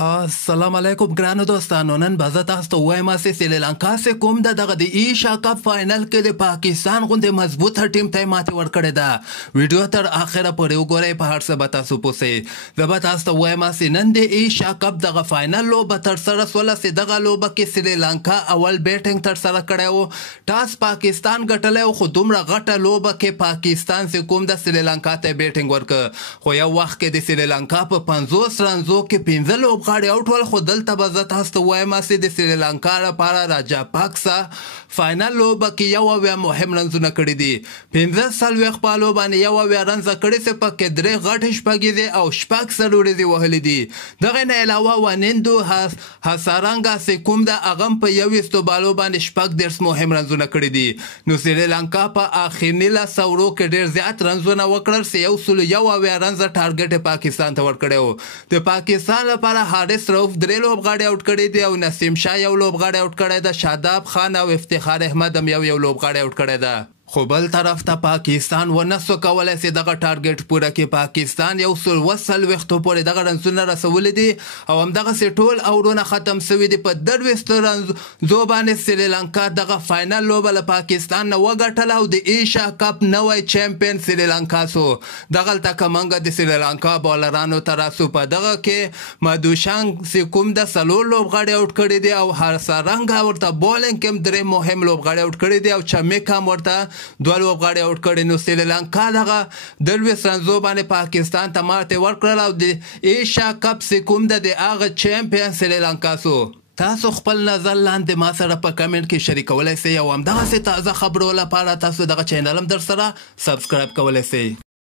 السلام علیکم ګرانو دوستانو. نن به زه تاسو ته وایم چې سریلانکا چې کوم دغه د ایشیا کپ فاینل کې د پاکستان غوندې مضبوطه ټیم ته ماتې ورکړې ده. ویډیو تر اخره پورې وګورئ، په هر څه به تاسو پوهیږئ. زه به تاسو ته وایم چې نن د ایشیا کپ دغه فاینل لوبه ترسره شوله چې دغه لوبه کې سریلانکا اول بیټینګ ترسره کړی و. ټاس پاکستان ګټلی و، خو دومره غټه لوبه کې پاکستان چې کوم د سریلانکا ته بیټینګ ورکړ، خو یو وخت کې د سریلانکا په 50 رنزو کې 15 لوبغاړي آوټ ول. خو دلته به زه تاسو ته وایم چې د سریلانکا لپاره راجاپاکسا فاینل لوبه کې یو اویا مهم رنزونه کړي دي. 15 په لوبه باندې یو اویا رنزه کړي چې پکې درې غټې شپږې دي او شپږ څلورې وهلې دي. دغه نه علاوه ونندو هسارانګا چې کوم د هغه په 21 بالو باندې شپږ درس مهم رنزونه کړي دي. نو سریلانکا په اخرنی لس اورو کې ډېر زیات رنزونه وکړل چې یو اویا رنزه ټارګټ پاکستان ته ورکړی و. د پاکستان لپاره حارث رؤف درې لوبغاړي آوټ کړي دي او نسیم شاه یو لوبغاړی آوټ کړی ده. شاداب خان او افتخار احمد هم یو لوبغاړی آوټ کړی ده. خو بل طرف ته پاکستان ونسو کولی چې دغه ټارګټ پوره کړي. پاکستان 140 پورې دغه رنزونه رسولي دي او همدغسې ټول اورونه ختم سوي دي. په 23 رنزو باندې سریلانکا دغه فاینل لوبه له پاکستان نه وګټله او د ایشیا کپ نوی چمپیون سریلانکا سو. دغلته که موږ د سریلانکا بالرانو ته راسو، په دغه کې مادوشانګ چې کوم د 4 لوبغاړي آوټ کړي دي او هرسارنګ ورته بولینګ کې هم 3 مهم لوبغاړي آوټ کړي دي او چمیک هم ورته 2 لوبغاړي آوټ کړي. نو سریلانکا دغه 23 رنزو باندې پاکستان ته ماتې ورکړله او د ایشیا کپ چې کوم د هغه چمپیون سریلانکا سو. تاسو خپل نظر لاندې ما سره په کمنټ کې شریکولی سئ او همدغسې تازه خبرو لپاره تاسو دغه چینل هم در سره سبسکرایب کولی سئ.